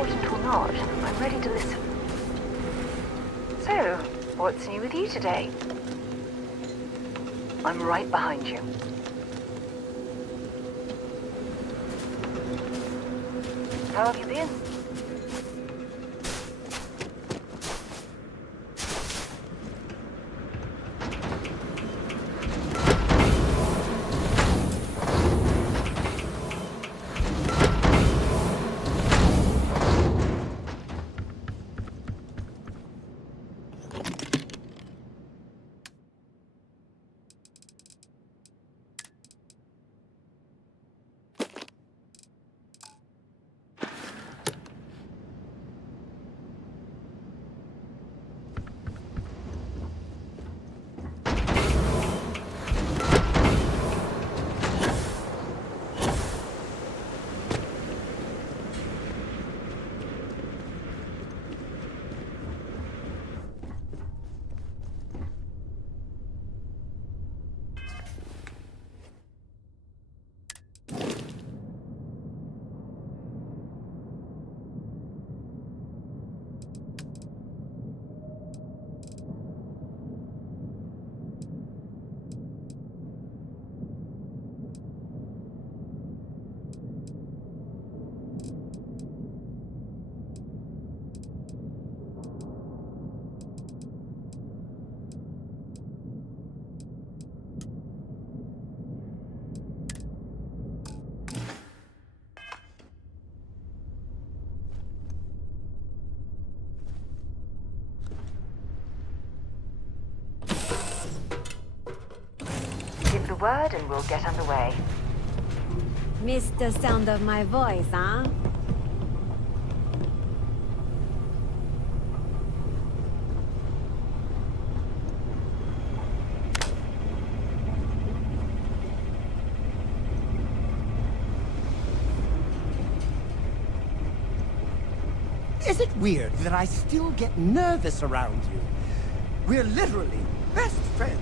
important or not, I'm ready to listen. So, what's new with you today? I'm right behind you. How have you been? The word and we'll get underway. Missed the sound of my voice, huh? Is it weird that I still get nervous around you? We're literally best friends.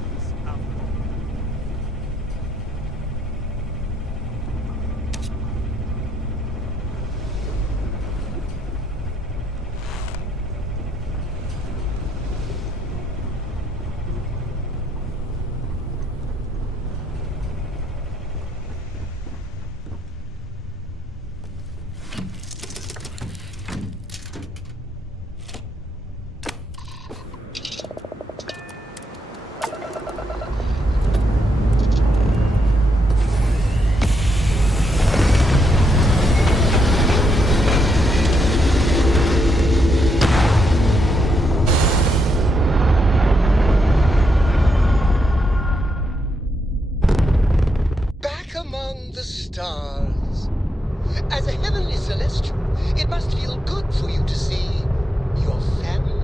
As a heavenly celestial, it must feel good for you to see your family.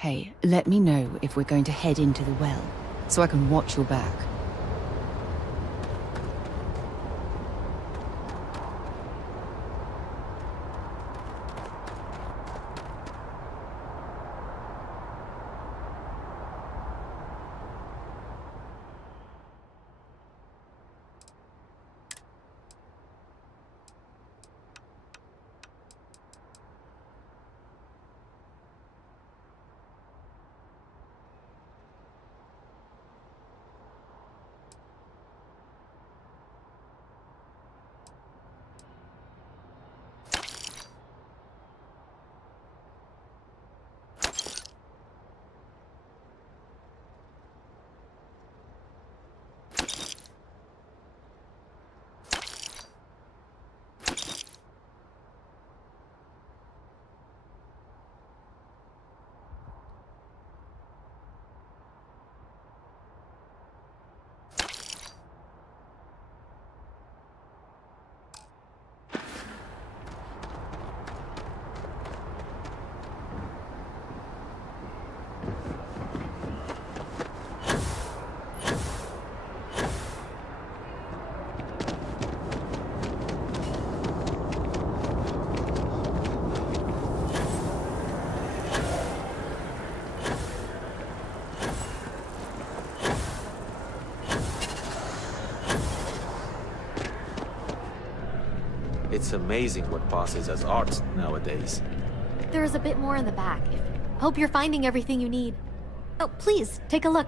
Hey, let me know if we're going to head into the well, so I can watch your back. It's amazing what passes as art nowadays. There's a bit more in the back. Hope you're finding everything you need. Oh, please, take a look.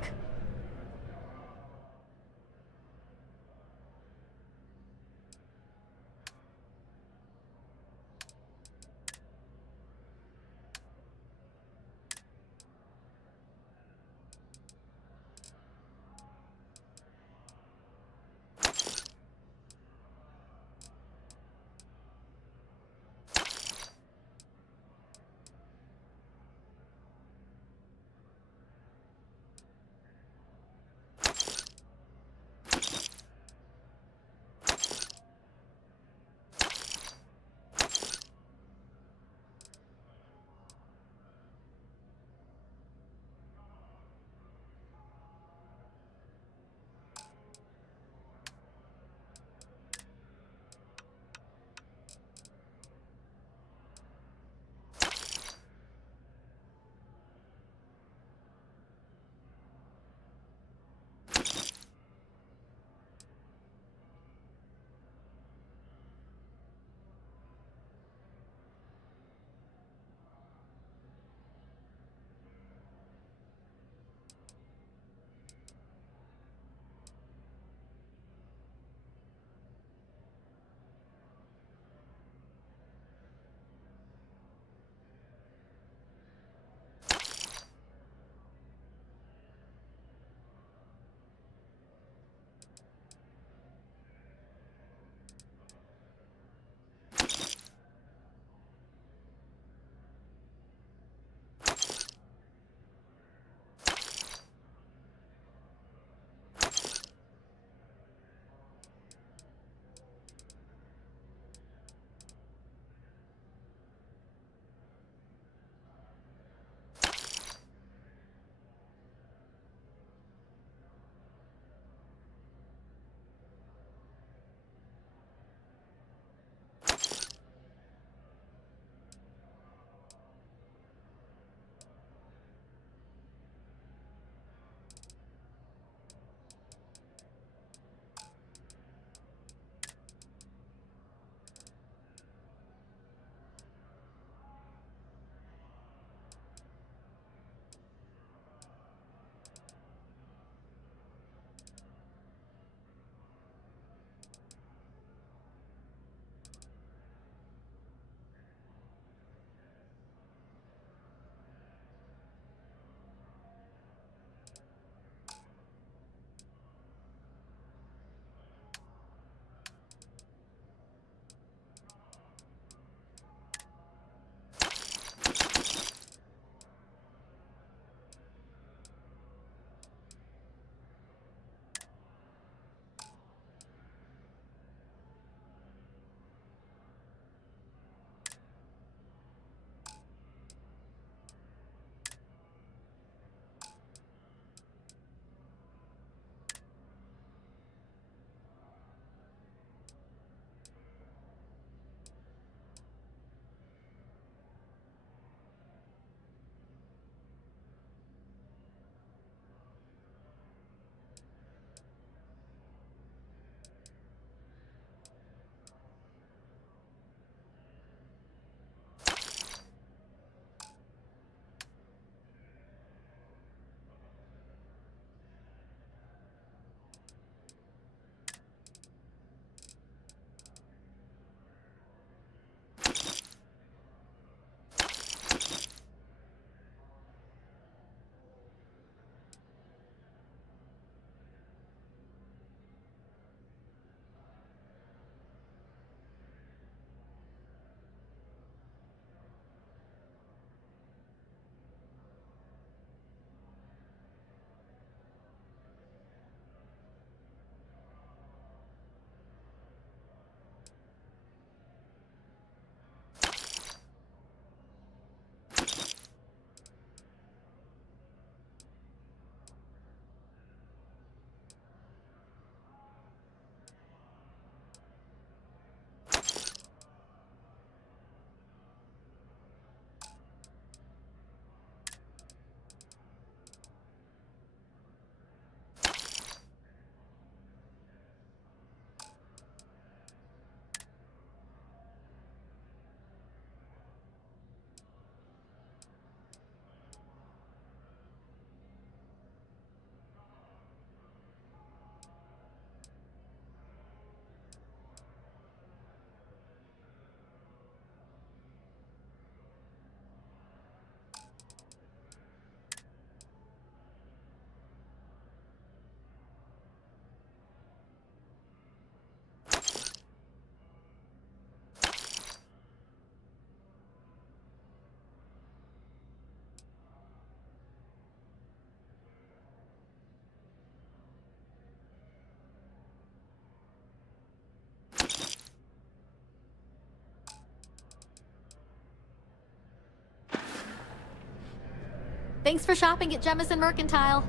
Thanks for shopping at Jemison Mercantile.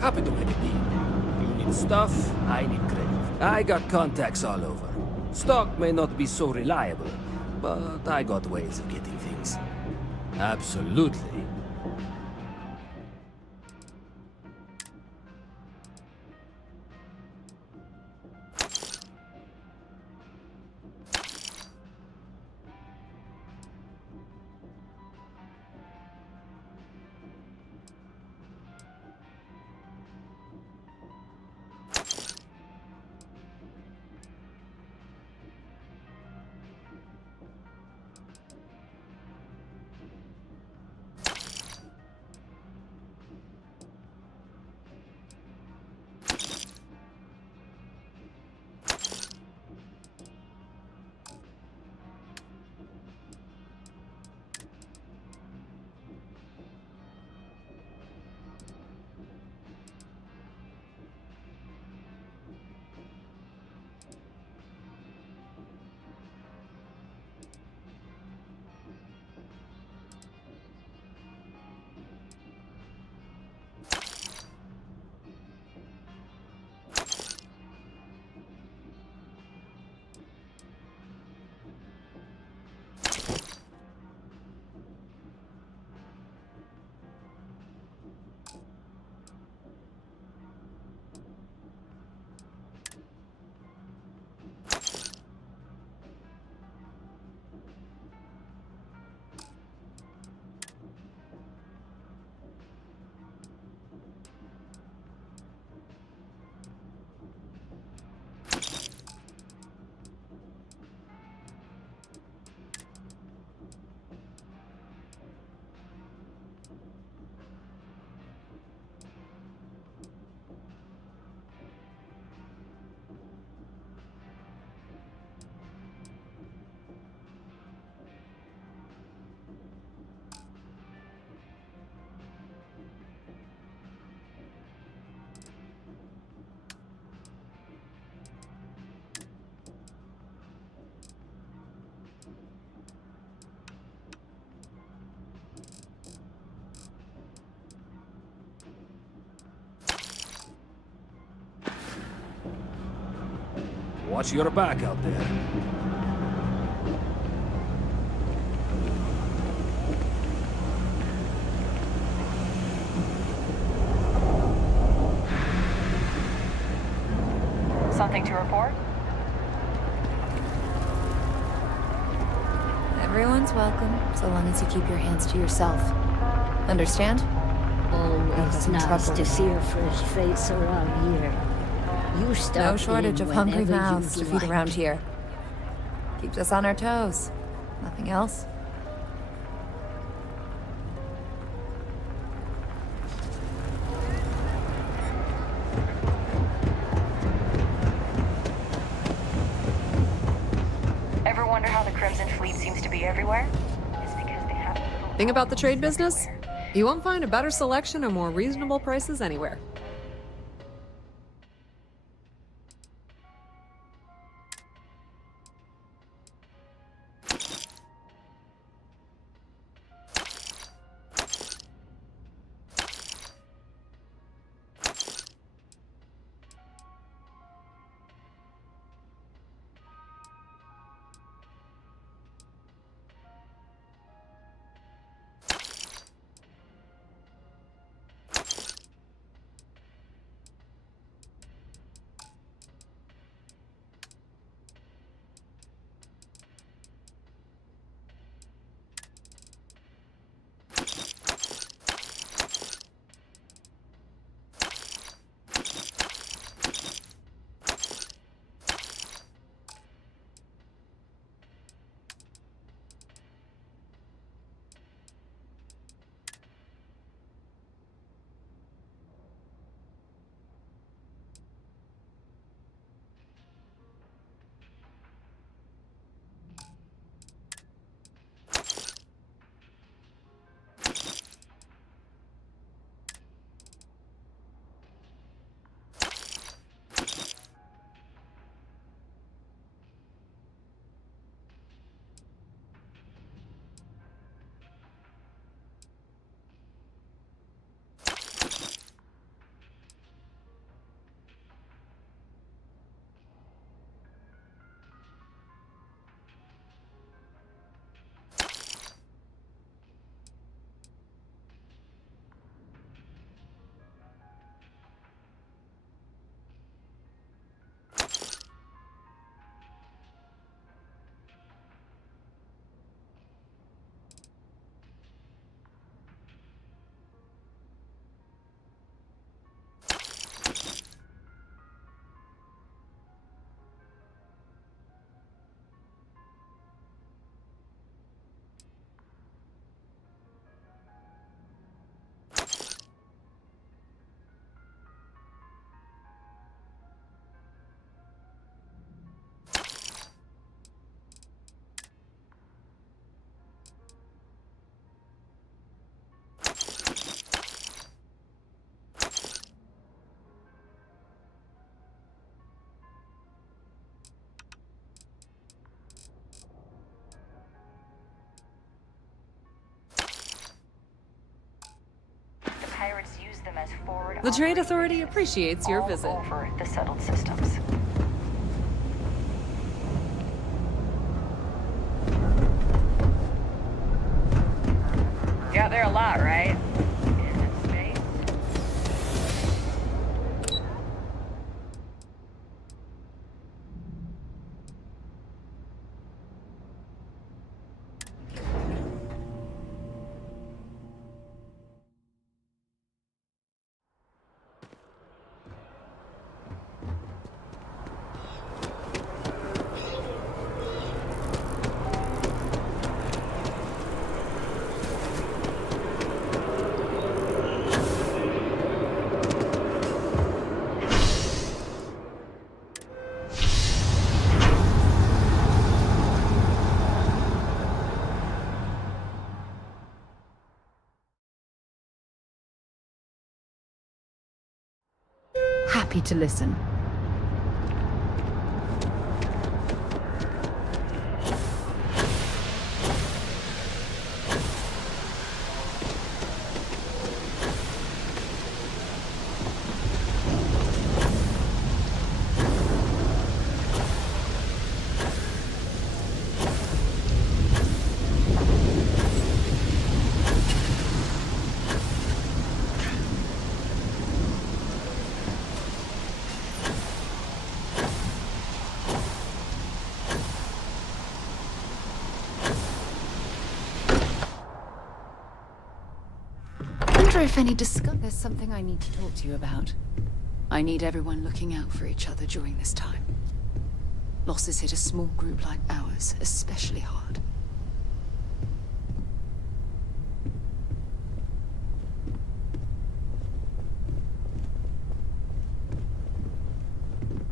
Happy to make a deal. You need stuff, I need credit. I got contacts all over. Stock may not be so reliable, but I got ways of getting things. Absolutely. Watch your back out there. Something to report? Everyone's welcome, so long as you keep your hands to yourself. Understand? Always some nice trouble. to see a fresh face around here. You stop No shortage in of hungry whenever mouths to you'd feed like. around here. Keeps us on our toes. Nothing else. Ever wonder how the Crimson Fleet seems to be everywhere? It's because they have little Thing about the trade colonies business? everywhere. You won't find a better selection or more reasonable prices anywhere. as forward. The Trade operating Authority bases appreciates your all visit. over the settled systems. You're out there a lot, right? In space. Happy to listen. If any there's something I need to talk to you about. I need everyone looking out for each other during this time. Losses hit a small group like ours especially hard.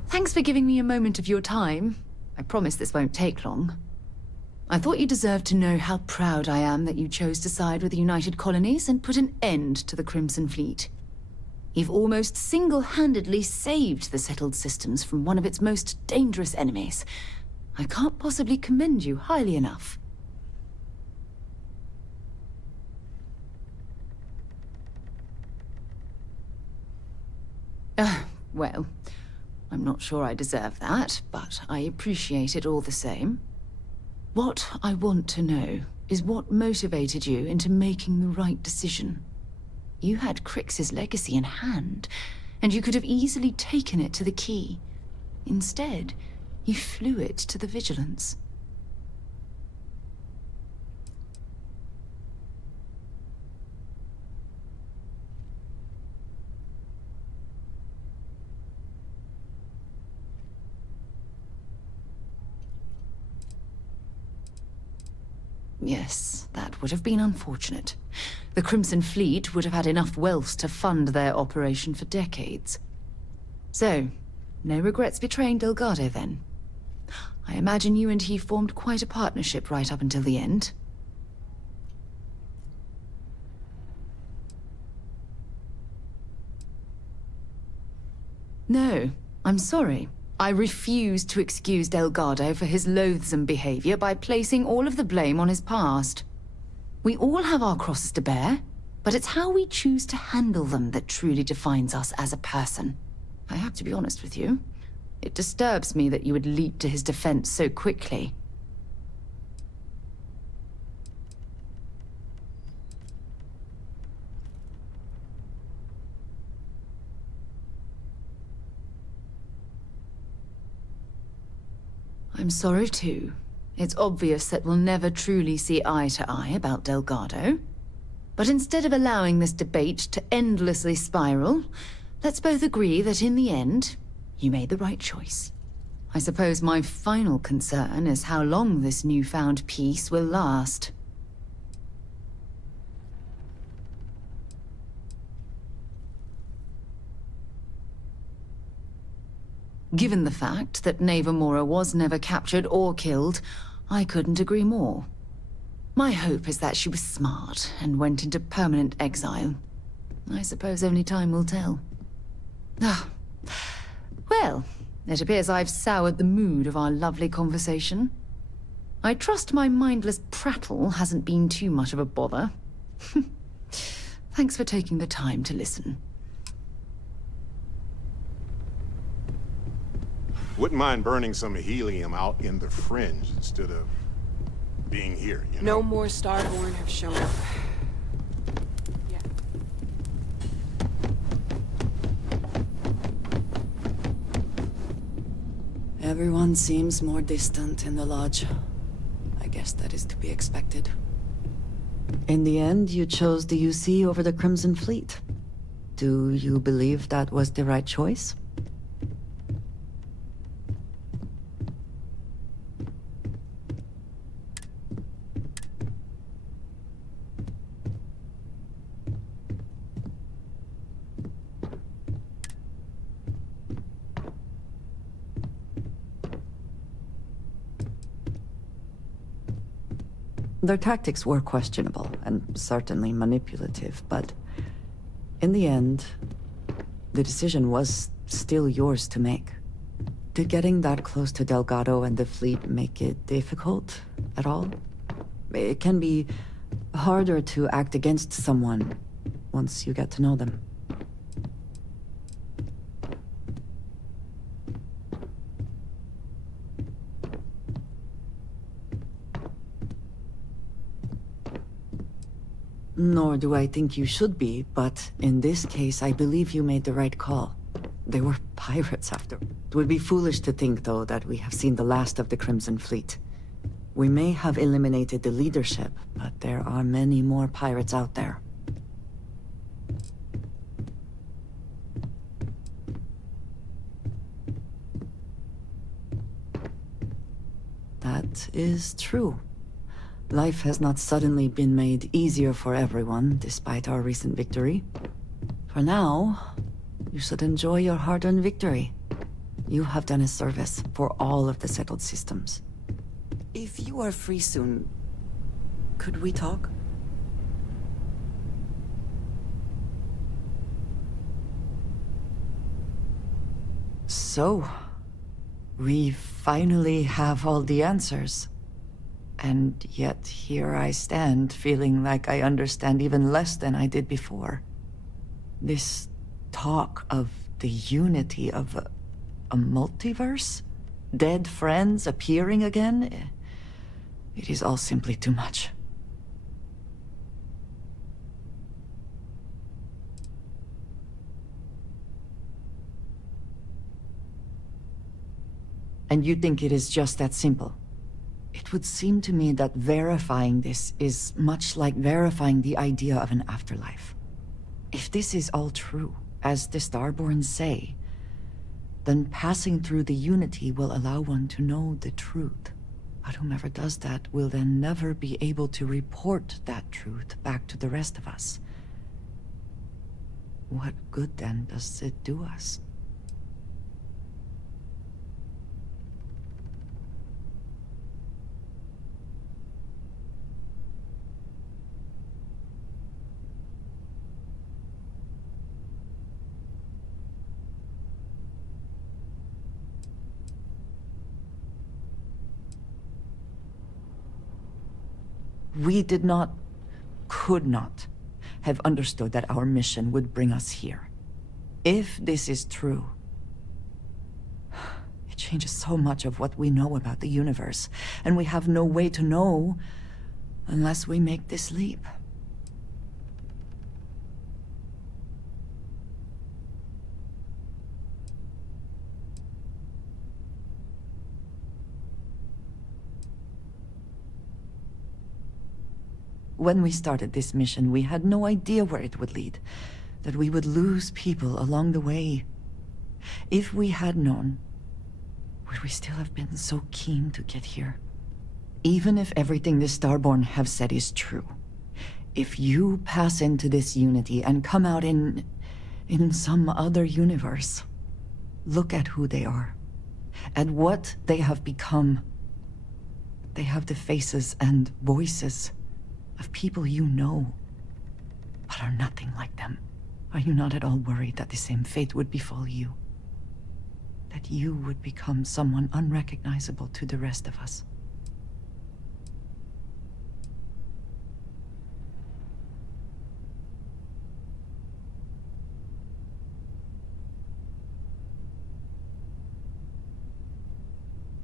Thanks for giving me a moment of your time. I promise this won't take long. I thought you deserved to know how proud I am that you chose to side with the United Colonies and put an end to the Crimson Fleet. You've almost single-handedly saved the settled systems from one of its most dangerous enemies. I can't possibly commend you highly enough. Well, I'm not sure I deserve that, but I appreciate it all the same. What I want to know is what motivated you into making the right decision. You had Crix's legacy in hand, and you could have easily taken it to the Key. Instead, you flew it to the Vigilance. Yes, that would have been unfortunate. The Crimson Fleet would have had enough wealth to fund their operation for decades. So, no regrets betraying Delgado then? I imagine you and he formed quite a partnership right up until the end. No, I'm sorry. I refuse to excuse Delgado for his loathsome behavior by placing all of the blame on his past. We all have our crosses to bear, but it's how we choose to handle them that truly defines us as a person. I have to be honest with you. It disturbs me that you would leap to his defense so quickly. I'm sorry too. It's obvious that we'll never truly see eye to eye about Delgado. But instead of allowing this debate to endlessly spiral, let's both agree that in the end, you made the right choice. I suppose my final concern is how long this newfound peace will last. Given the fact that Navarmora was never captured or killed, I couldn't agree more. My hope is that she was smart and went into permanent exile. I suppose only time will tell. Well, it appears I've soured the mood of our lovely conversation. I trust my mindless prattle hasn't been too much of a bother. Thanks for taking the time to listen. Wouldn't mind burning some helium out in the fringe instead of being here, you know? No more Starborn have shown up. Yeah. Everyone seems more distant in the lodge. I guess that is to be expected. In the end, you chose the UC over the Crimson Fleet. Do you believe that was the right choice? Their tactics were questionable, and certainly manipulative, but in the end, the decision was still yours to make. Did getting that close to Delgado and the fleet make it difficult at all? It can be harder to act against someone once you get to know them. Nor do I think you should be, but in this case, I believe you made the right call. They were pirates after. It would be foolish to think, though, that we have seen the last of the Crimson Fleet. We may have eliminated the leadership, but there are many more pirates out there. That is true. Life has not suddenly been made easier for everyone, despite our recent victory. For now, you should enjoy your hard-earned victory. You have done a service for all of the settled systems. If you are free soon, could we talk? So, we finally have all the answers. And yet here I stand, feeling like I understand even less than I did before. This talk of the unity of a multiverse? Dead friends appearing again? It is all simply too much. And you think it is just that simple? It would seem to me that verifying this is much like verifying the idea of an afterlife. If this is all true, as the Starborn say, then passing through the Unity will allow one to know the truth. But whomever does that will then never be able to report that truth back to the rest of us. What good then does it do us? We did not, could not, have understood that our mission would bring us here. If this is true, it changes so much of what we know about the universe, and we have no way to know unless we make this leap. When we started this mission, we had no idea where it would lead, that we would lose people along the way. If we had known, would we still have been so keen to get here? Even if everything the Starborn have said is true, if you pass into this Unity and come out in some other universe, look at who they are, at what they have become. They have the faces and voices of people you know, but are nothing like them. Are you not at all worried that the same fate would befall you? That you would become someone unrecognizable to the rest of us?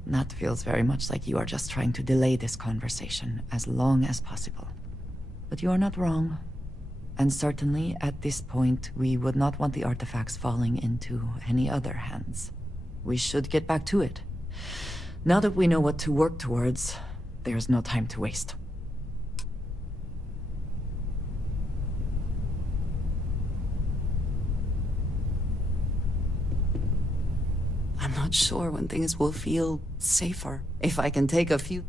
That feels very much like you are just trying to delay this conversation as long as possible. But you are not wrong. And certainly, at this point, we would not want the artifacts falling into any other hands. We should get back to it. Now that we know what to work towards, there's no time to waste. I'm not sure when things will feel safer. If I can take a few...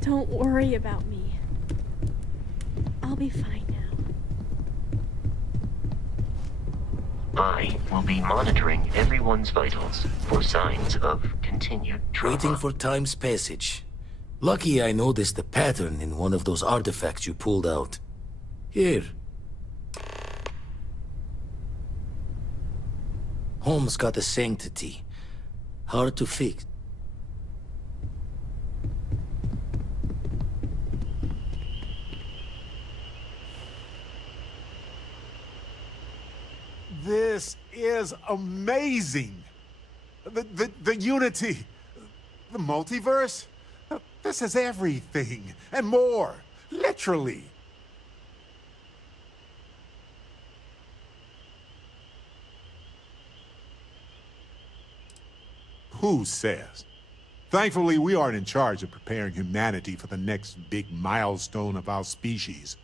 Don't worry about me. I'll be fine now. I will be monitoring everyone's vitals for signs of continued trauma. Waiting for time's passage. Lucky I noticed a pattern in one of those artifacts you pulled out. Here. Home's got a sanctity. Hard to fix. This is amazing. The unity, the multiverse. This is everything and more, literally. Who says? Thankfully, we aren't in charge of preparing humanity for the next big milestone of our species.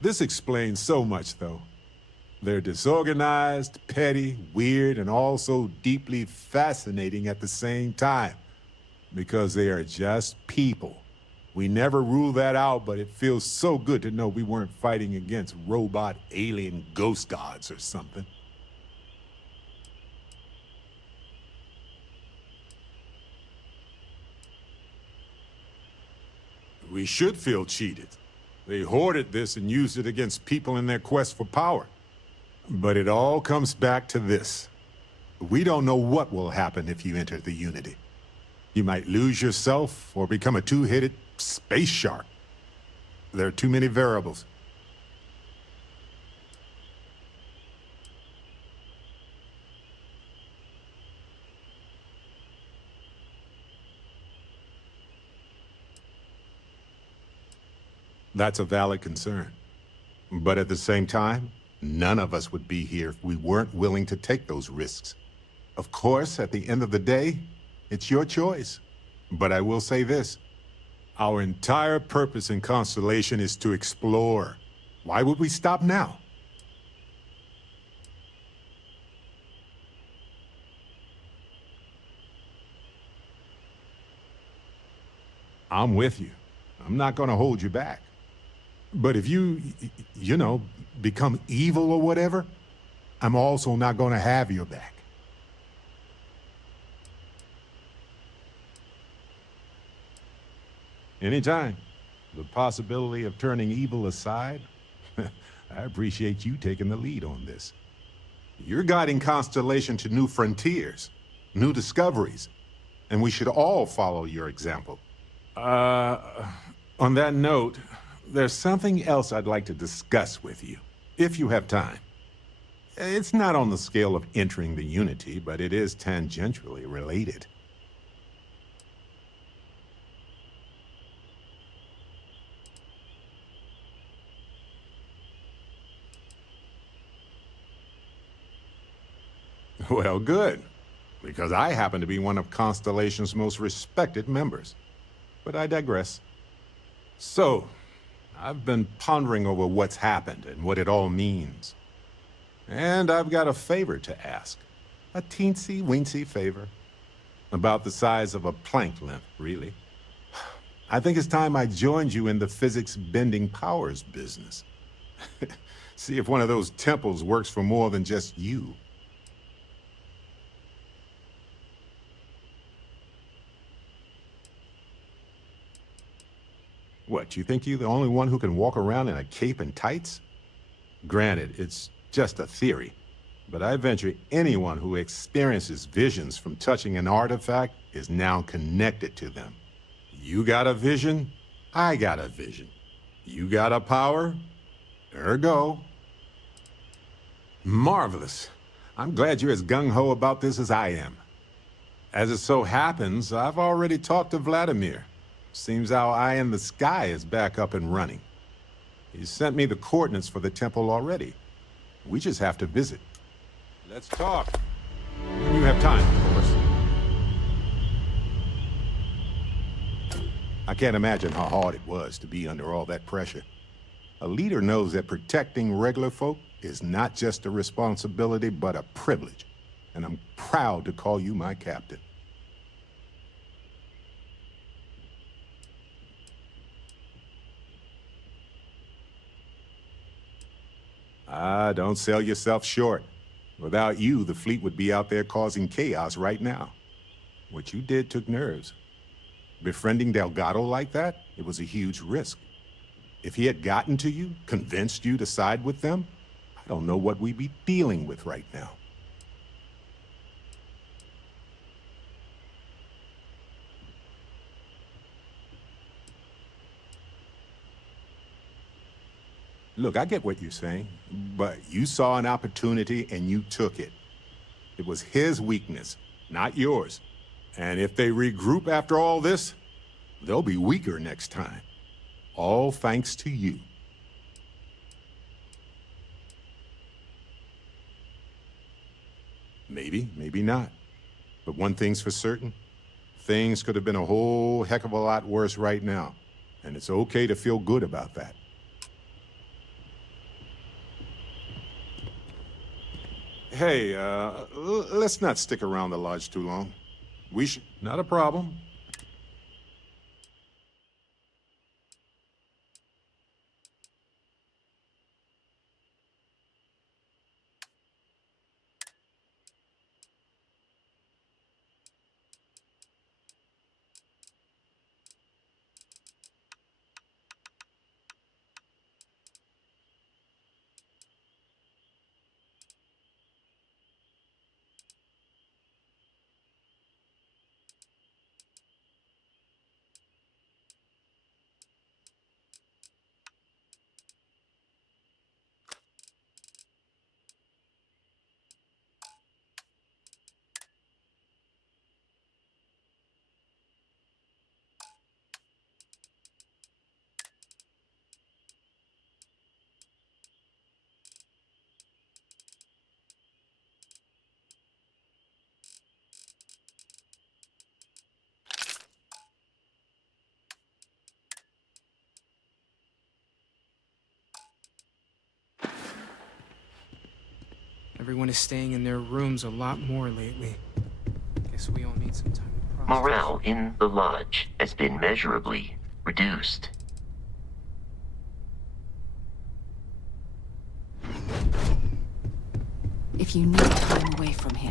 This explains so much, though. They're disorganized, petty, weird, and also deeply fascinating at the same time. Because they are just people. We never rule that out, but it feels so good to know we weren't fighting against robot alien ghost gods or something. We should feel cheated. They hoarded this and used it against people in their quest for power. But it all comes back to this. We don't know what will happen if you enter the Unity. You might lose yourself or become a two-headed space shark. There are too many variables. That's a valid concern. But at the same time, none of us would be here if we weren't willing to take those risks. Of course, at the end of the day, it's your choice. But I will say this. Our entire purpose in Constellation is to explore. Why would we stop now? I'm with you. I'm not gonna hold you back. But if you know, become evil or whatever, I'm also not gonna have your back. Anytime. The possibility of turning evil aside, I appreciate you taking the lead on this. You're guiding Constellation to new frontiers, new discoveries, and we should all follow your example. On that note, there's something else I'd like to discuss with you, if you have time. It's not on the scale of entering the Unity, but it is tangentially related. Well, good. because I happen to be one of Constellation's most respected members. But I digress. So, I've been pondering over what's happened and what it all means. And I've got a favor to ask. A teensy-weensy favor. About the size of a plank length, really. I think it's time I joined you in the physics-bending powers business. See if one of those temples works for more than just you. What, you think you're the only one who can walk around in a cape and tights? Granted, it's just a theory, but I venture anyone who experiences visions from touching an artifact is now connected to them. You got a vision, I got a vision. You got a power, ergo. Marvelous. I'm glad you're as gung-ho about this as I am. As it so happens, I've already talked to Vladimir. Seems our eye in the sky is back up and running. He sent me the coordinates for the temple already. We just have to visit. Let's talk. When you have time, of course. I can't imagine how hard it was to be under all that pressure. A leader knows that protecting regular folk is not just a responsibility, but a privilege. And I'm proud to call you my captain. Ah, don't sell yourself short. Without you, the fleet would be out there causing chaos right now. What you did took nerves. Befriending Delgado like that, it was a huge risk. If he had gotten to you, convinced you to side with them, I don't know what we'd be dealing with right now. Look, I get what you're saying, but you saw an opportunity and you took it. It was his weakness, not yours. And if they regroup after all this, they'll be weaker next time. All thanks to you. Maybe, maybe not. But one thing's for certain, things could have been a whole heck of a lot worse right now. And it's okay to feel good about that. Hey, let's not stick around the lodge too long. We should... Not a problem. Everyone is staying in their rooms a lot more lately. Guess we all need some time to process. Morale in the lodge has been measurably reduced. If you need time away from here,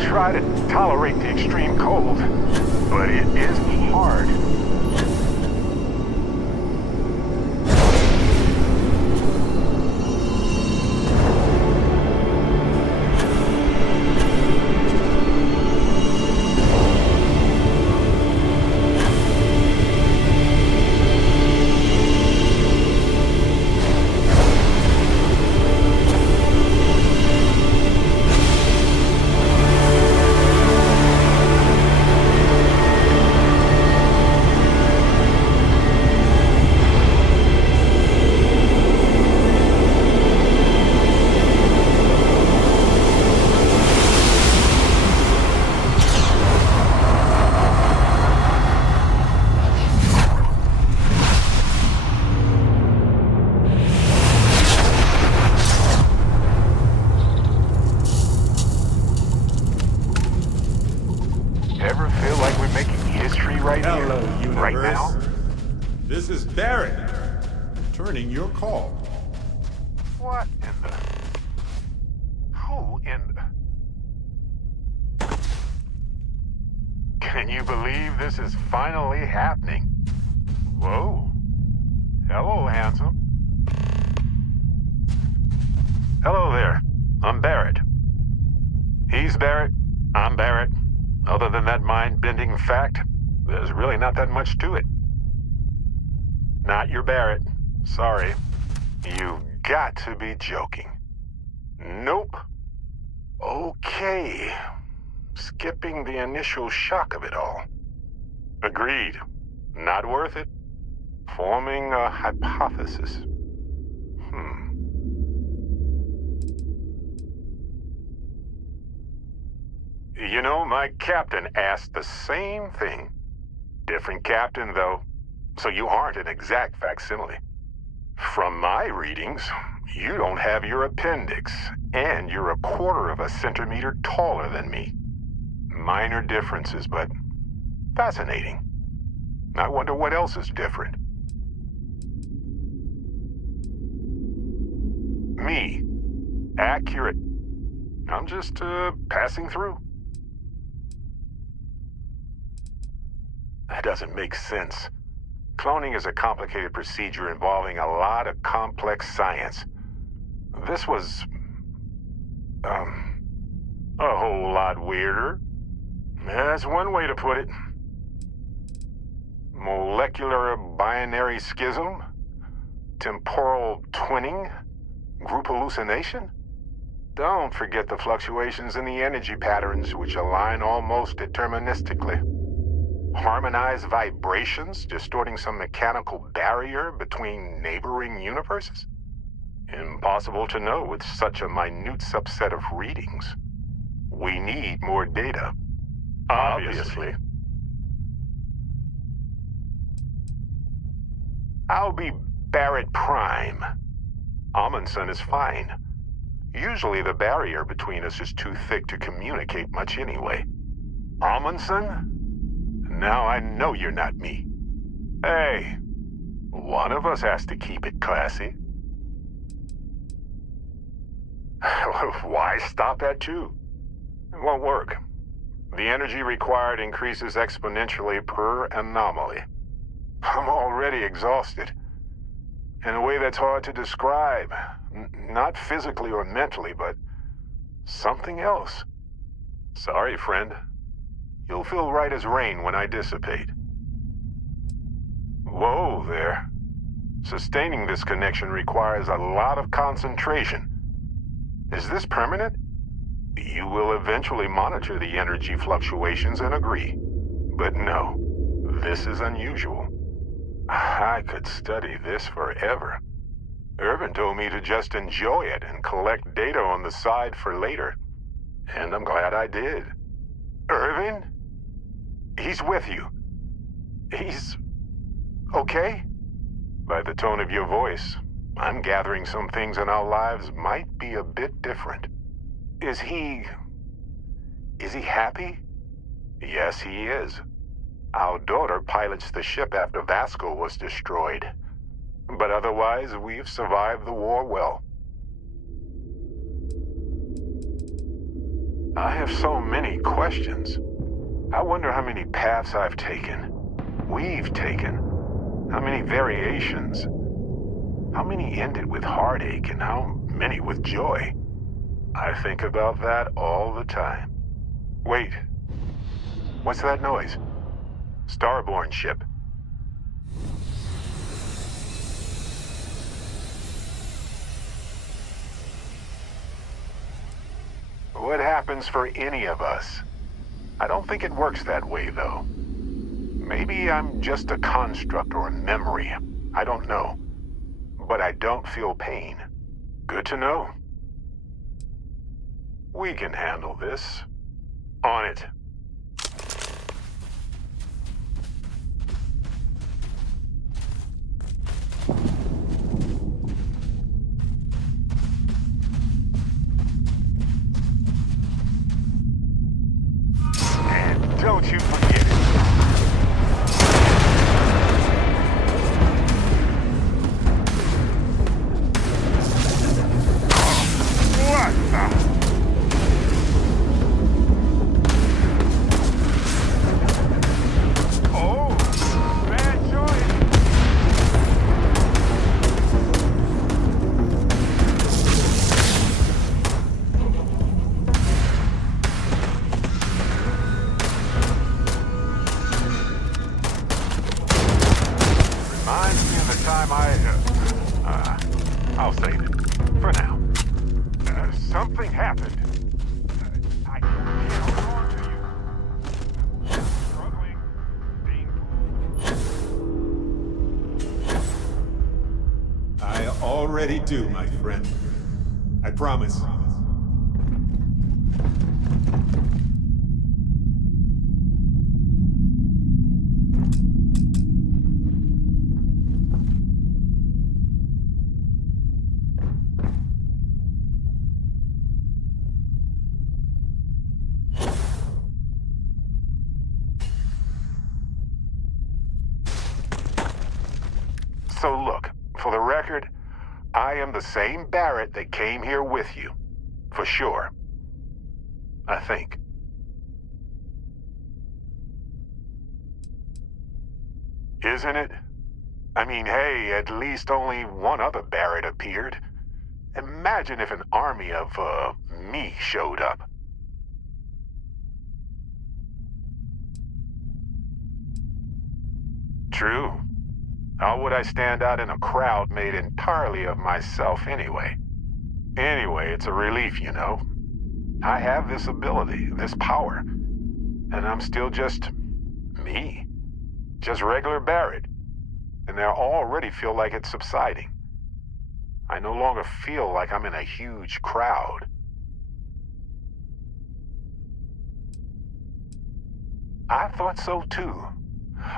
Try to tolerate the extreme cold, but it is hard. Ever feel like we're making history right here? Hello, universe. Right now? This is Barrett, returning your call. What in the... Who in the... Can you believe this is finally happening? Whoa. Hello, handsome. Hello there. I'm Barrett. He's Barrett. I'm Barrett. Other than that mind-bending fact, there's really not that much to it. Not your Barrett. Sorry. You've got to be joking. Nope. Okay. Skipping the initial shock of it all. Agreed. Not worth it. Forming a hypothesis. You know, my captain asked the same thing. Different captain, though, so you aren't an exact facsimile. From my readings, you don't have your appendix, and you're a quarter of a centimeter taller than me. Minor differences, but fascinating. I wonder what else is different. Me. Accurate. I'm just, passing through. That doesn't make sense. Cloning is a complicated procedure involving a lot of complex science. This was... a whole lot weirder. That's one way to put it. Molecular binary schism? Temporal twinning? Group hallucination? Don't forget the fluctuations in the energy patterns, which align almost deterministically. Harmonized vibrations, distorting some mechanical barrier between neighboring universes? Impossible to know with such a minute subset of readings. We need more data. Obviously. I'll be Barrett Prime. Amundsen is fine. Usually the barrier between us is too thick to communicate much anyway. Amundsen? Now I know you're not me. Hey, one of us has to keep it classy. Why stop at 2? It won't work. The energy required increases exponentially per anomaly. I'm already exhausted. In a way that's hard to describe. Not physically or mentally, but something else. Sorry, friend. You'll feel right as rain when I dissipate. Whoa there. Sustaining this connection requires a lot of concentration. Is this permanent? You will eventually monitor the energy fluctuations and agree. But no, this is unusual. I could study this forever. Irvin told me to just enjoy it and collect data on the side for later. And I'm glad I did. Irvin? He's with you. He's... okay? By the tone of your voice, I'm gathering some things in our lives might be a bit different. Is he happy? Yes, he is. Our daughter pilots the ship after Vasco was destroyed. But otherwise, we've survived the war well. I have so many questions. I wonder how many paths I've taken, we've taken, how many variations, how many ended with heartache and how many with joy. I think about that all the time. Wait, what's that noise? Starborn ship. What happens for any of us? I don't think it works that way, though. Maybe I'm just a construct or a memory. I don't know. But I don't feel pain. Good to know. We can handle this. On it. And don't you forget it. What the? I'll save it. For now. Something happened. I can't hold on to you. Struggling. Painful. I already do, my friend. I promise. So look, for the record, I am the same Barrett that came here with you. For sure. I think. Isn't it? I mean, hey, at least only one other Barrett appeared. Imagine if an army of, me showed up. True. How would I stand out in a crowd made entirely of myself anyway? Anyway, it's a relief, you know. I have this ability, this power, and I'm still just me. Just regular Barrett. And I already feel like it's subsiding. I no longer feel like I'm in a huge crowd. I thought so too.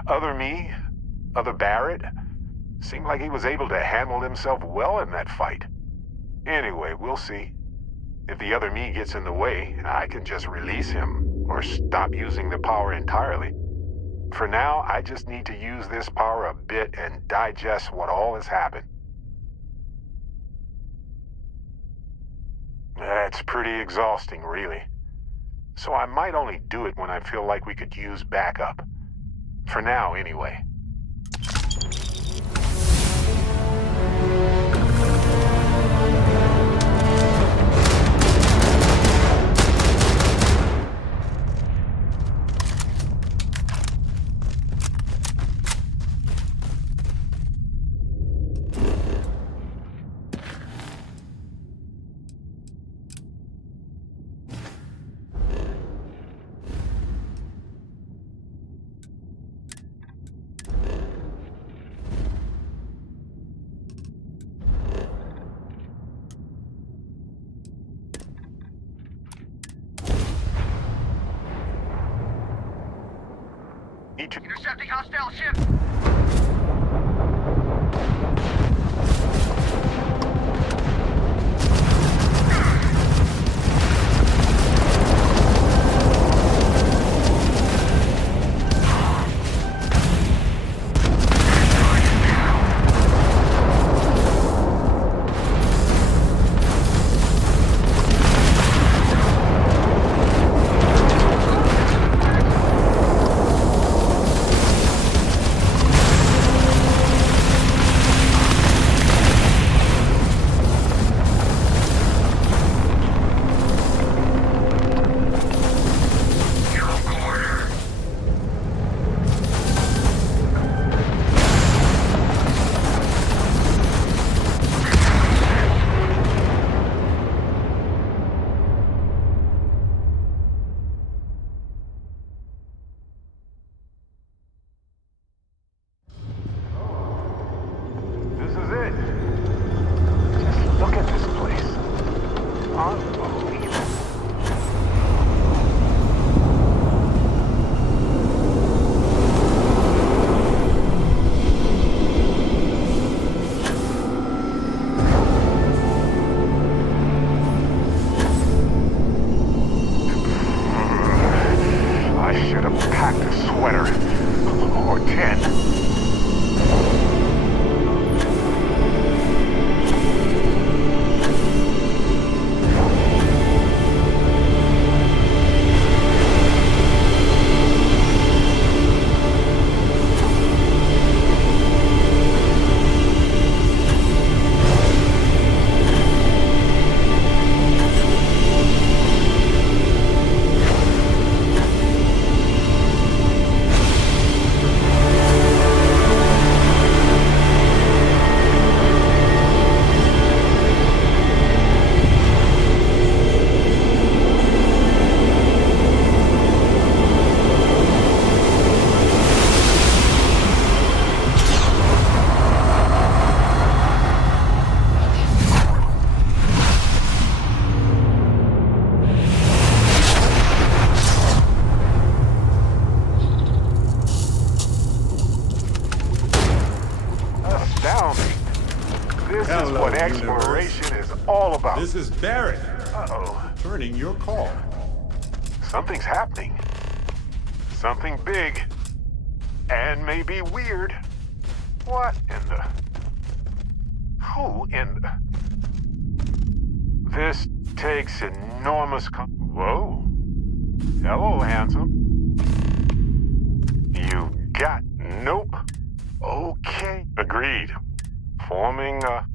Other me, other Barrett, seemed like he was able to handle himself well in that fight. Anyway, we'll see. If the other me gets in the way, I can just release him or stop using the power entirely. For now, I just need to use this power a bit and digest what all has happened. That's pretty exhausting, really. So I might only do it when I feel like we could use backup. For now, anyway. need to... Intercepting hostile ship! This is it. Just look at this place. Unbelievable. I should have packed a sweater. Or 10. This is what exploration is all about. This is Barrett. Uh-oh. Turning your call. Something's happening. Something big. And maybe weird. What in the... Who in the... This takes enormous... Whoa. Hello, handsome. You got... Nope. Okay. Agreed. Forming a...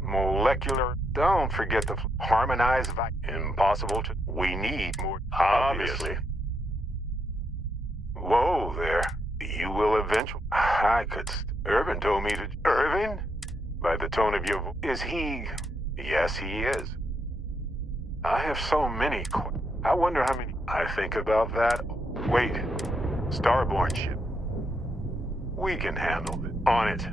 molecular... Don't forget the harmonized... Impossible to... We need more... Obviously. Whoa there. You will eventually... I could... Irvin told me to... Irvin? By the tone of your voice. Is he... Yes, he is. I have so many... I wonder how many... I think about that... Wait. Starborn ship. We can handle it. On it.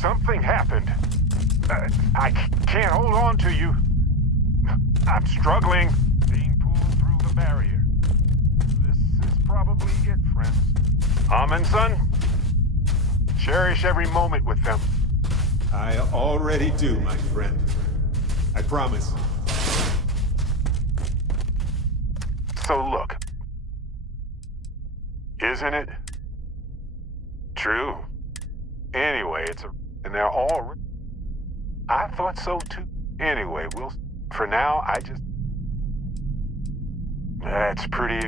Something happened. I can't hold on to you. I'm struggling. Being pulled through the barrier. This is probably it, friends. Amundsen, cherish every moment with them. I already do, my friend. I promise. So look. Isn't it? True. Anyway, and they're all... I thought so too. Anyway, for now, that's pretty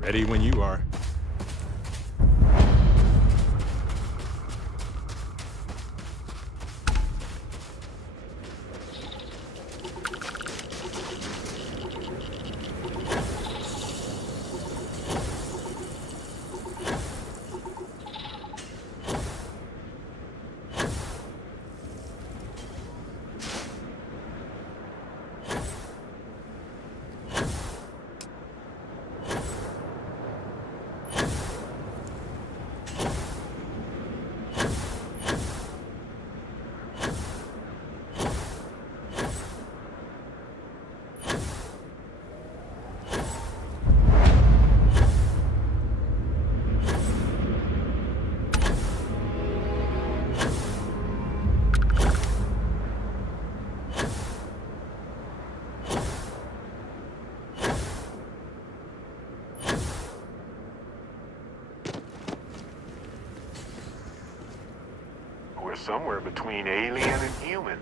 Ready when you are. We're somewhere between alien and human.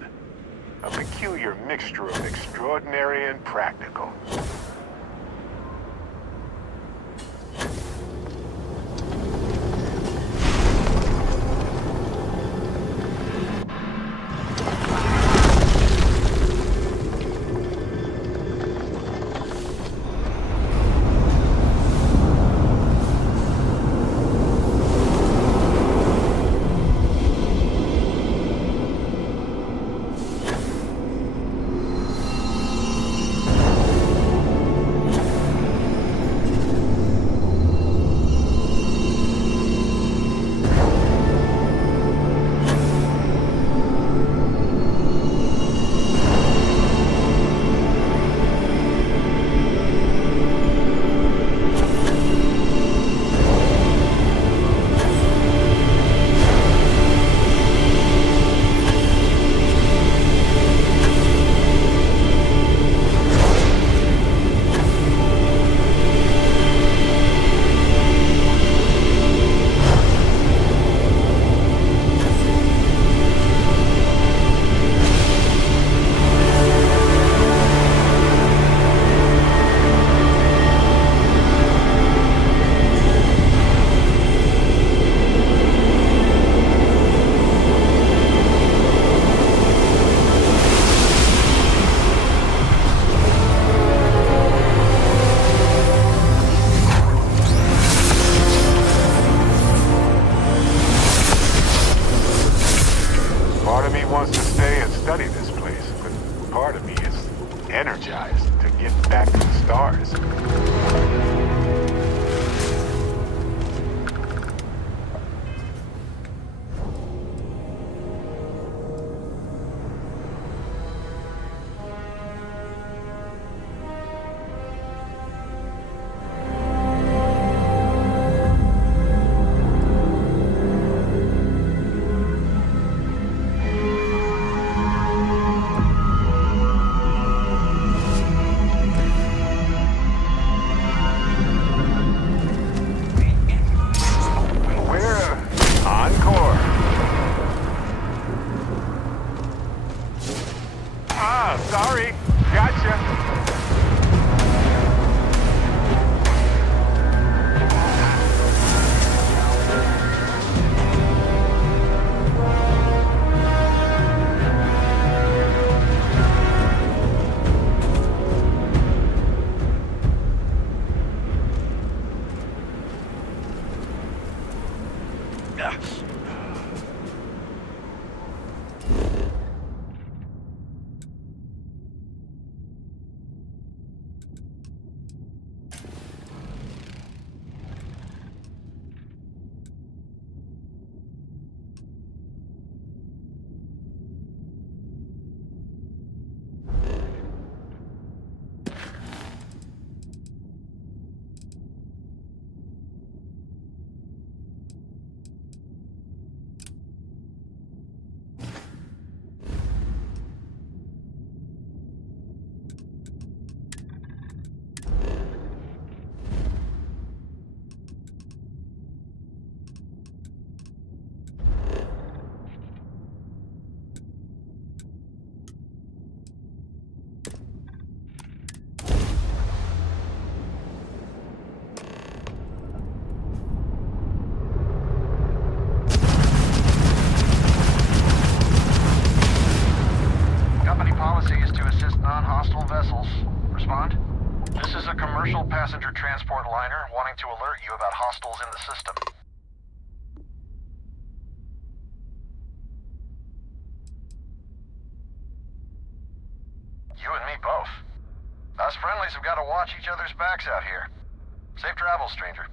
A peculiar mixture of extraordinary and practical. Part of me wants to stay and study this place, but part of me is energized to get back to the stars. Sorry, gotcha. policy is to assist non-hostile vessels. Respond? This is a commercial passenger transport liner wanting to alert you about hostiles in the system. You and me both. Us friendlies have got to watch each other's backs out here. Safe travels, stranger.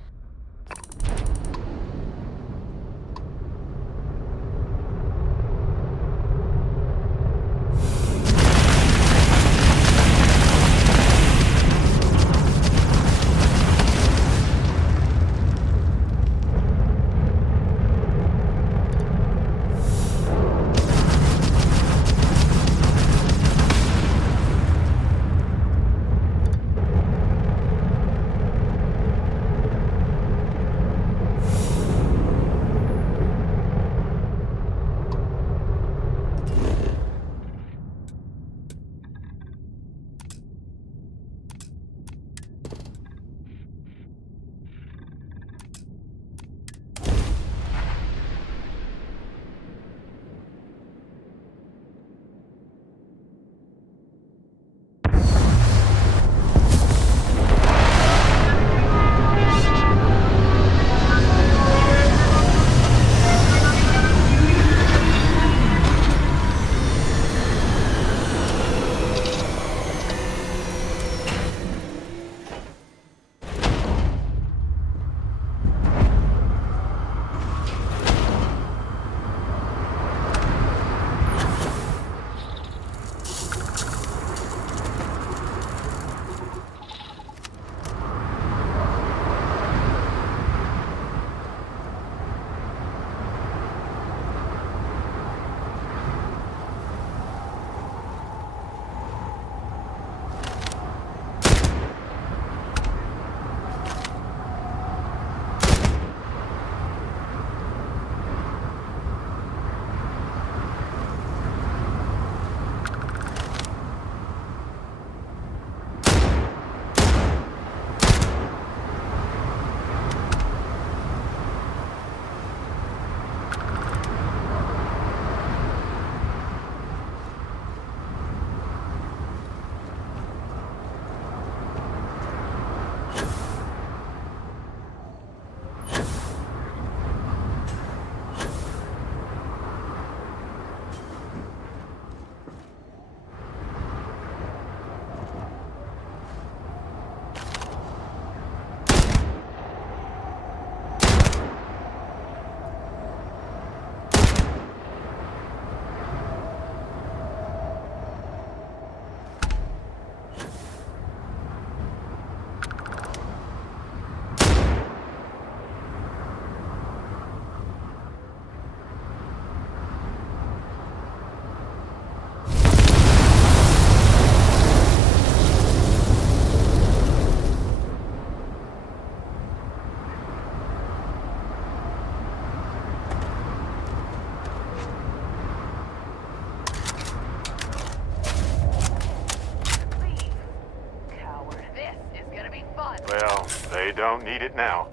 Well, they don't need it now.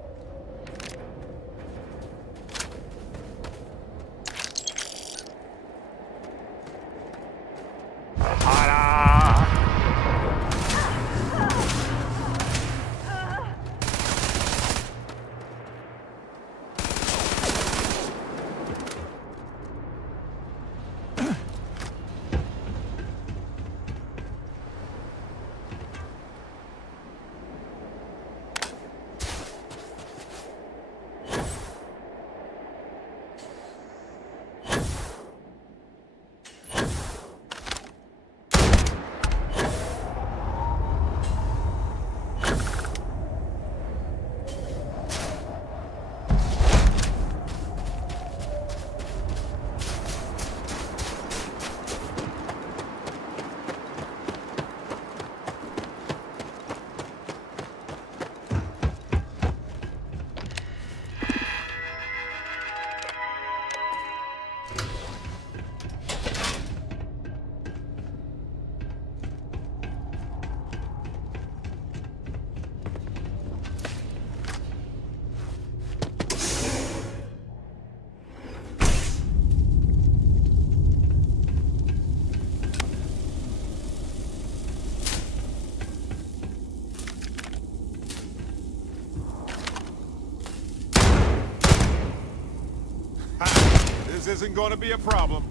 This isn't gonna be a problem.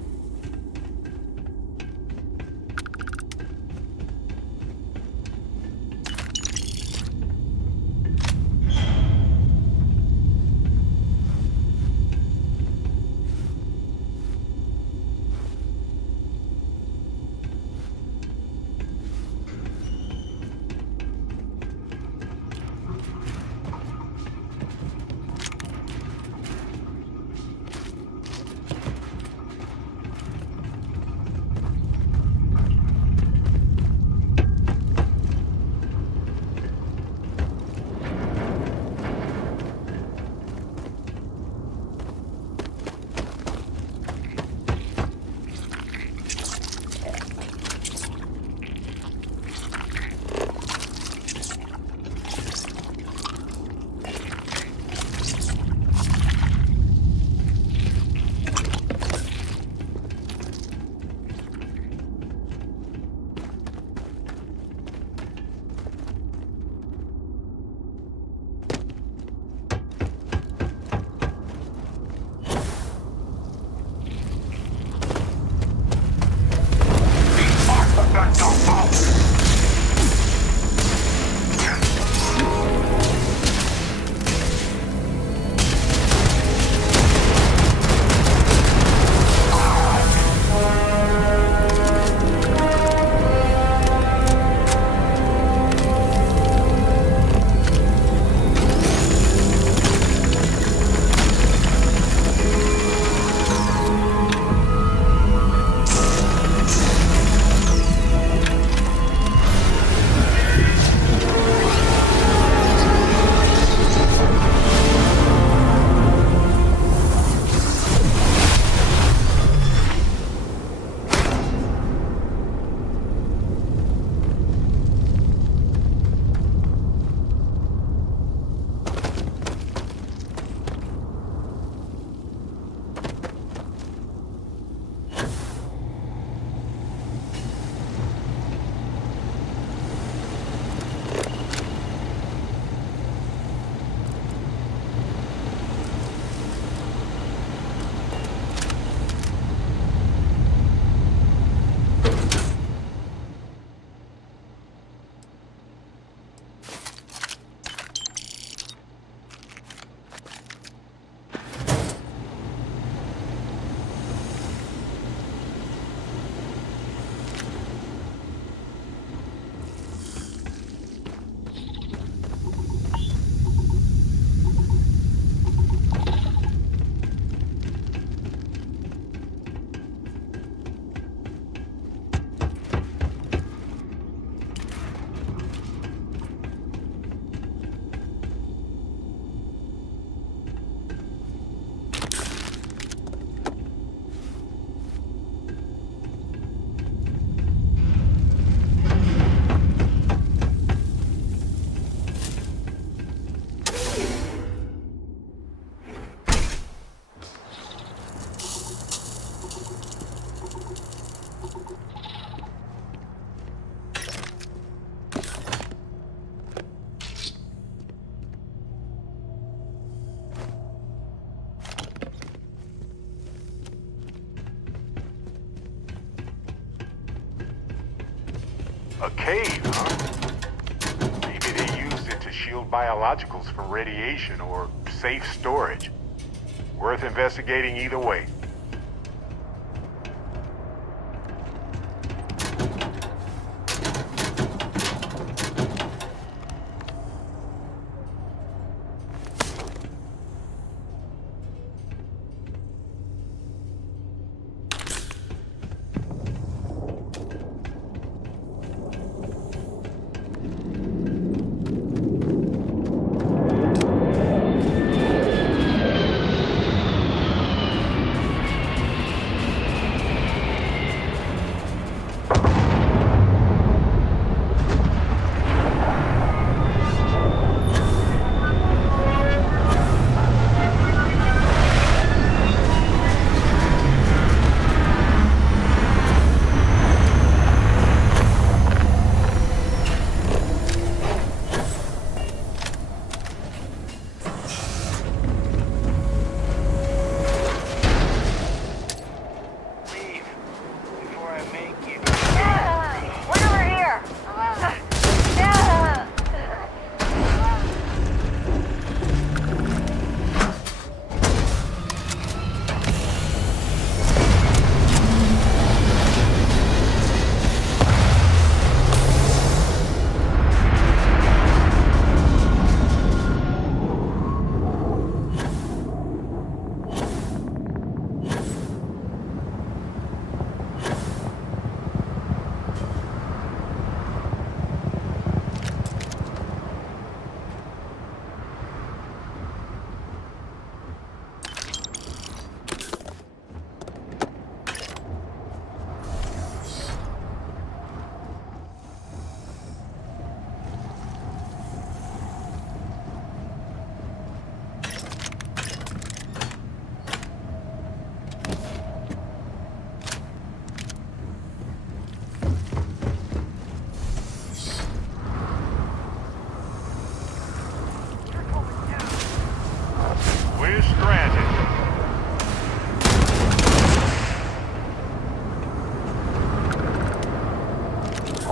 A cave, huh? Maybe they used it to shield biologicals from radiation or safe storage. Worth investigating either way.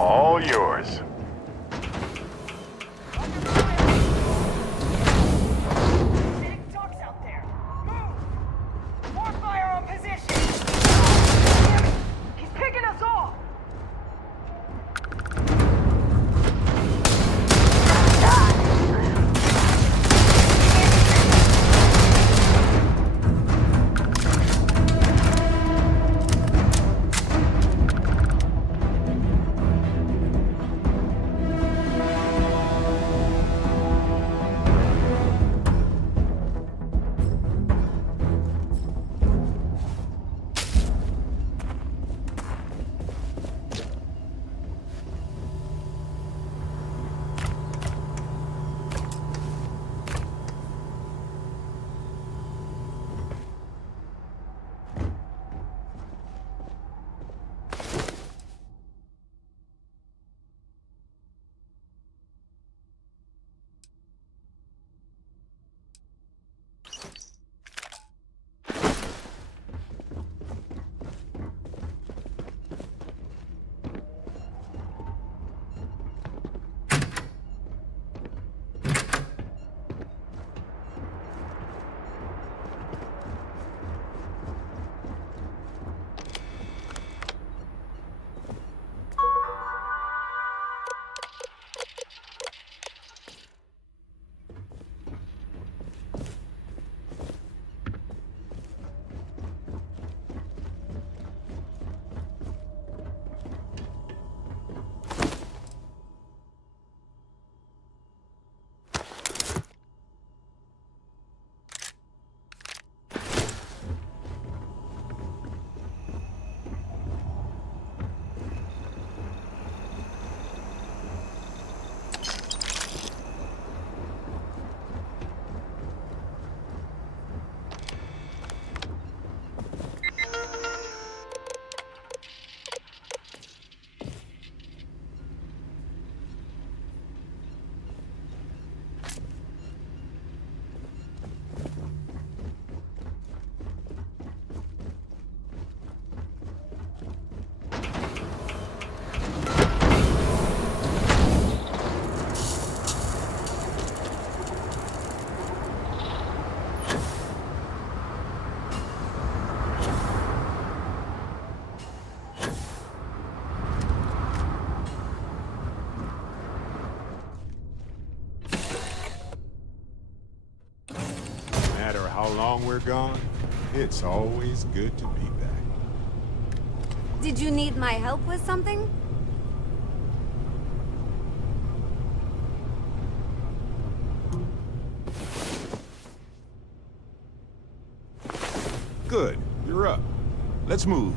All yours. How long we're gone, it's always good to be back. Did you need my help with something? Good, you're up. Let's move.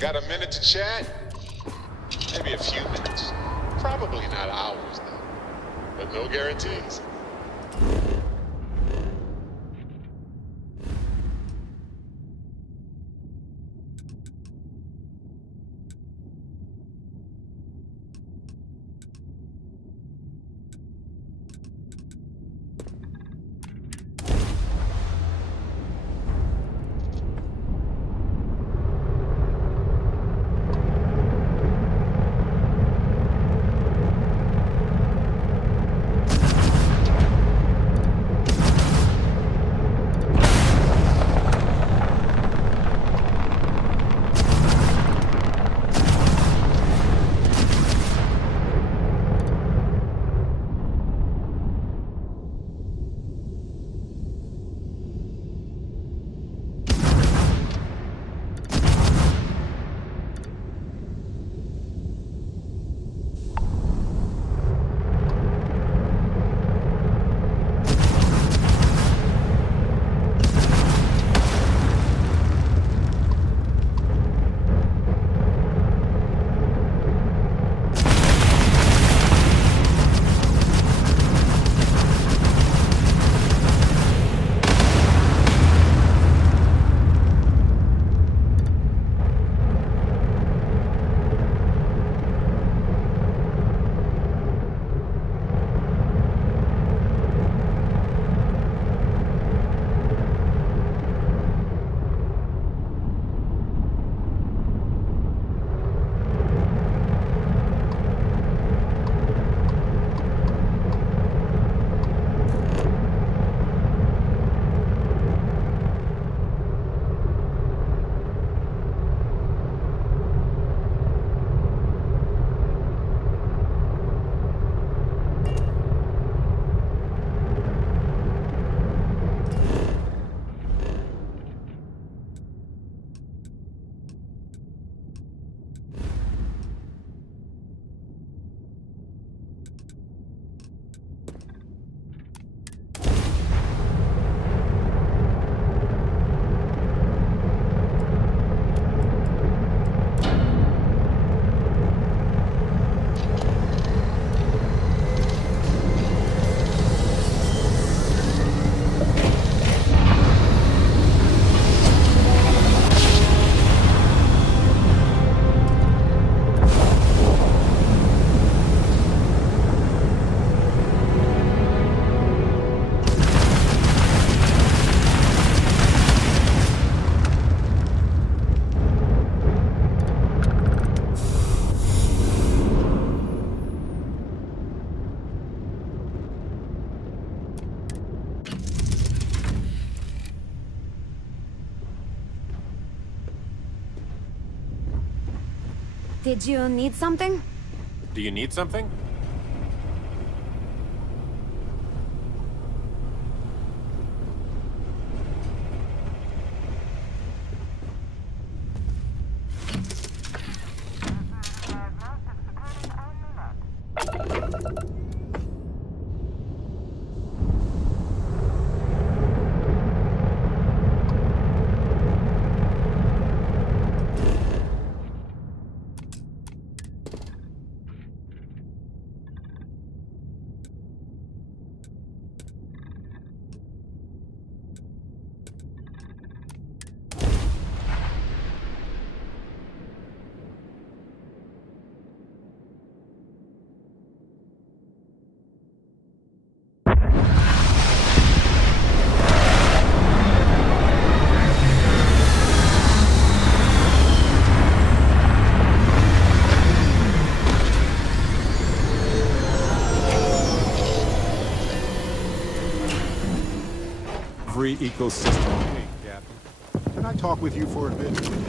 Got a minute to chat? Maybe a few minutes. Probably not hours, though. but no guarantees. Did you need something? Do you need something? Free ecosystem. Hey, Captain. Can I talk with you for a bit?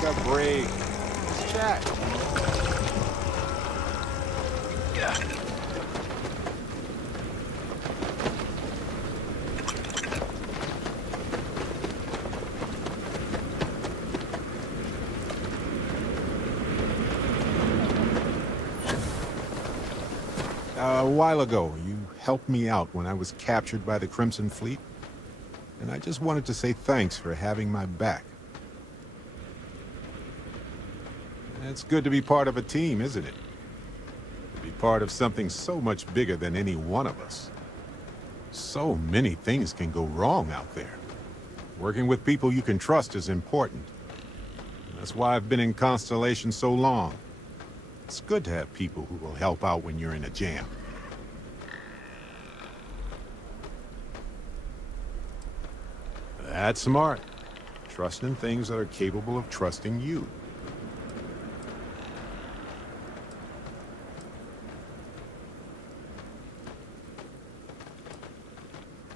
Take a break. Let's chat. A while ago, you helped me out when I was captured by the Crimson Fleet, and I just wanted to say thanks for having my back. It's good to be part of a team, isn't it? To be part of something so much bigger than any one of us. So many things can go wrong out there. Working with people you can trust is important. That's why I've been in Constellation so long. It's good to have people who will help out when you're in a jam. That's smart. Trust in things that are capable of trusting you.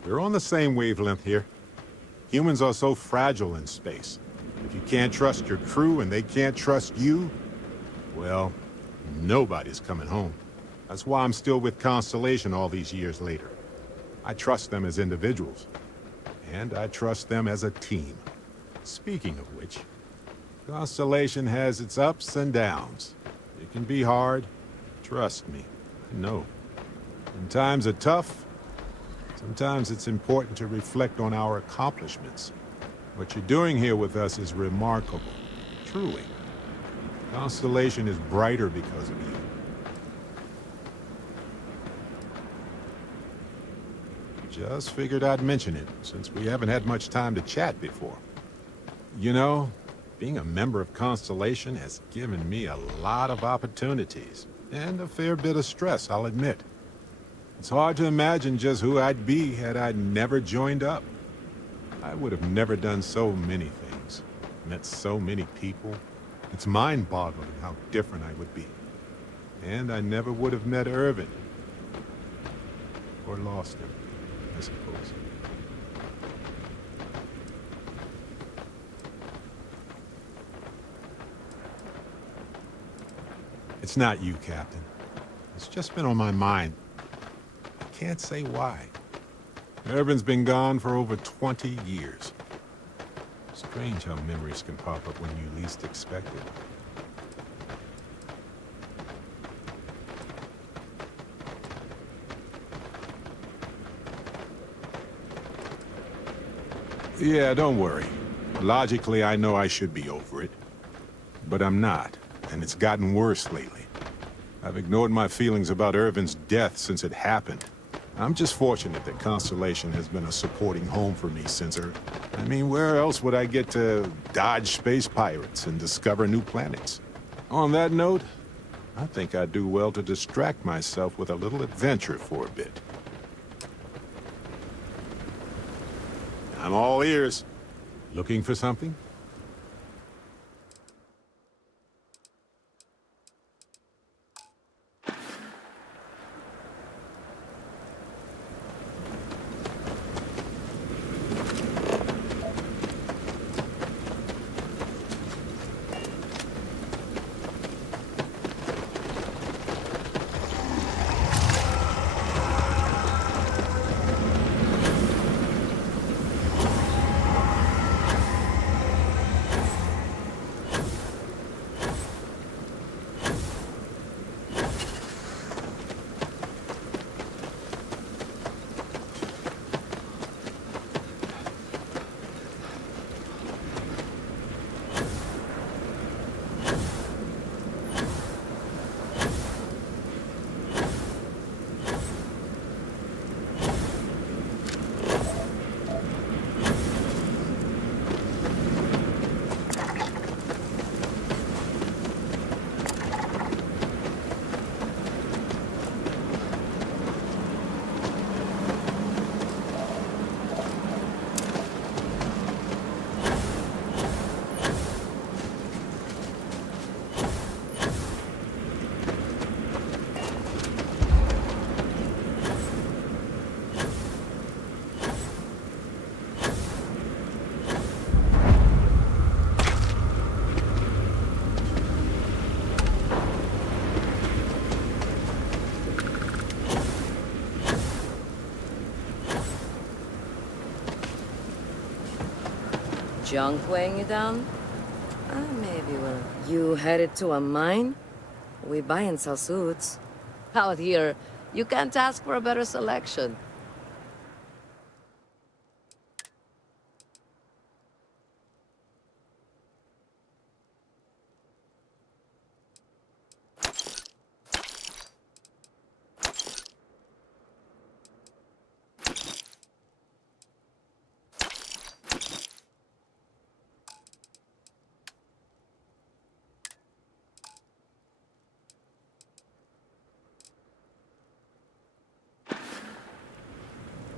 We're on the same wavelength here. Humans are so fragile in space. If you can't trust your crew and they can't trust you, well, nobody's coming home. That's why I'm still with Constellation all these years later. I trust them as individuals, and I trust them as a team. Speaking of which, Constellation has its ups and downs. It can be hard. Trust me, I know. When times are tough, sometimes it's important to reflect on our accomplishments. What you're doing here with us is remarkable, truly. Constellation is brighter because of you. Just figured I'd mention it, since we haven't had much time to chat before. You know, being a member of Constellation has given me a lot of opportunities, and a fair bit of stress, I'll admit. It's hard to imagine just who I'd be had I never joined up. I would have never done so many things, met so many people. It's mind-boggling how different I would be. And I never would have met Irvin. Or lost him, I suppose. It's not you, Captain. It's just been on my mind. I can't say why. Irvin's been gone for over 20 years. Strange how memories can pop up when you least expect it. Yeah, don't worry. Logically, I know I should be over it. But I'm not, and it's gotten worse lately. I've ignored my feelings about Irvin's death since it happened. I'm just fortunate that Constellation has been a supporting home for me since I mean, where else would I get to dodge space pirates and discover new planets? On that note, I think I'd do well to distract myself with a little adventure for a bit. I'm all ears. Looking for something? junk weighing you down? Maybe, well, you headed to a mine? We buy and sell suits. Out here, you can't ask for a better selection.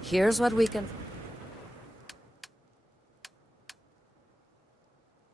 Here's what we can...